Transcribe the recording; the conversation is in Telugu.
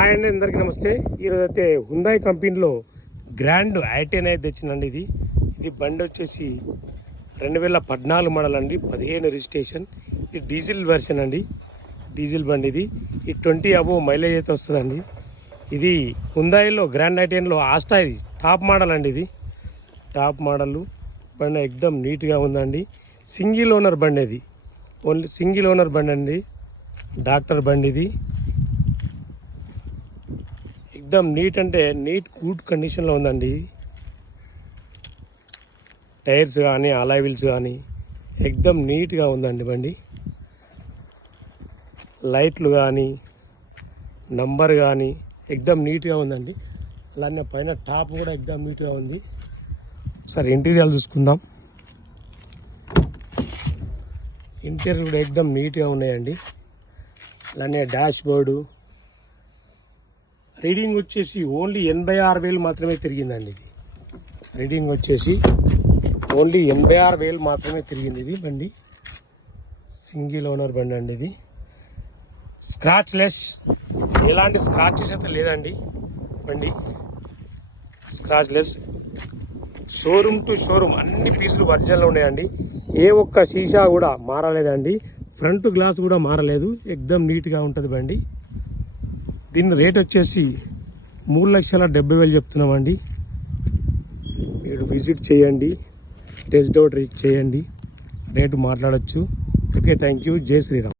హాయ్ అండి, అందరికీ నమస్తే. ఈరోజు అయితే హుందాయ్ కంపెనీలో గ్రాండ్ i10 అయితే తెచ్చిందండి. ఇది బండి వచ్చేసి 2014 మోడల్ అండి, 15 రిజిస్ట్రేషన్. ఇది డీజిల్ వెర్షన్ అండి, డీజిల్ బండి. ఇది 20 అబోవ్ మైలేజ్ అయితే వస్తుందండి. ఇది హుందాయ్లో గ్రాండ్ i10లో ఆస్టా, ఇది టాప్ మోడల్ అండి. ఇది టాప్ మోడల్ బండి ఎక్దమ్ నీట్గా ఉందండి. సింగిల్ ఓనర్ బండి, ఇది ఓన్లీ సింగిల్ ఓనర్ బండి అండి, డాక్టర్ బండి. ఇది ఎక్దమ్ నీట్ అంటే నీట్ గుడ్ కండిషన్లో ఉందండి. టైర్స్ కానీ అలాయ్ వీల్స్ కానీ ఎక్దమ్ నీట్గా ఉందండి బండి. లైట్లు కానీ నంబర్ కానీ ఎక్దమ్ నీట్గా ఉందండి. అలానే పైన టాప్ కూడా ఎక్దమ్ నీట్గా ఉంది. ఒకసారి ఇంటీరియర్ చూసుకుందాం. ఇంటీరియర్ కూడా ఎక్దమ్ నీట్గా ఉన్నాయండి. అలానే డాష్ బోర్డు రీడింగ్ వచ్చేసి ఓన్లీ 86,000 మాత్రమే తిరిగిందండి. ఇది రీడింగ్ వచ్చేసి ఓన్లీ 86,000 మాత్రమే తిరిగింది. ఇది బండి సింగిల్ ఓనర్ బండి అండి. ఇది స్క్రాచ్ లెస్, ఎలాంటి స్క్రాచెస్ అయితే లేదండి బండి. Scratch less, showroom to showroom అన్ని పీసులు ఒరిజినల్ ఉన్నాయండి. ఏ ఒక్క సీసా కూడా మారలేదండి. ఫ్రంట్ గ్లాస్ కూడా మారలేదు. ఎక్దమ్ నీట్గా ఉంటుంది బండి. దీని రేట్ వచ్చేసి 3,70,000 చెప్తున్నామండి. మీరు విజిట్ చేయండి, టెస్ట్ డ్రైవ్ చేయండి, రేటు మాట్లాడచ్చు. Okay, thank you. జై శ్రీరామ్.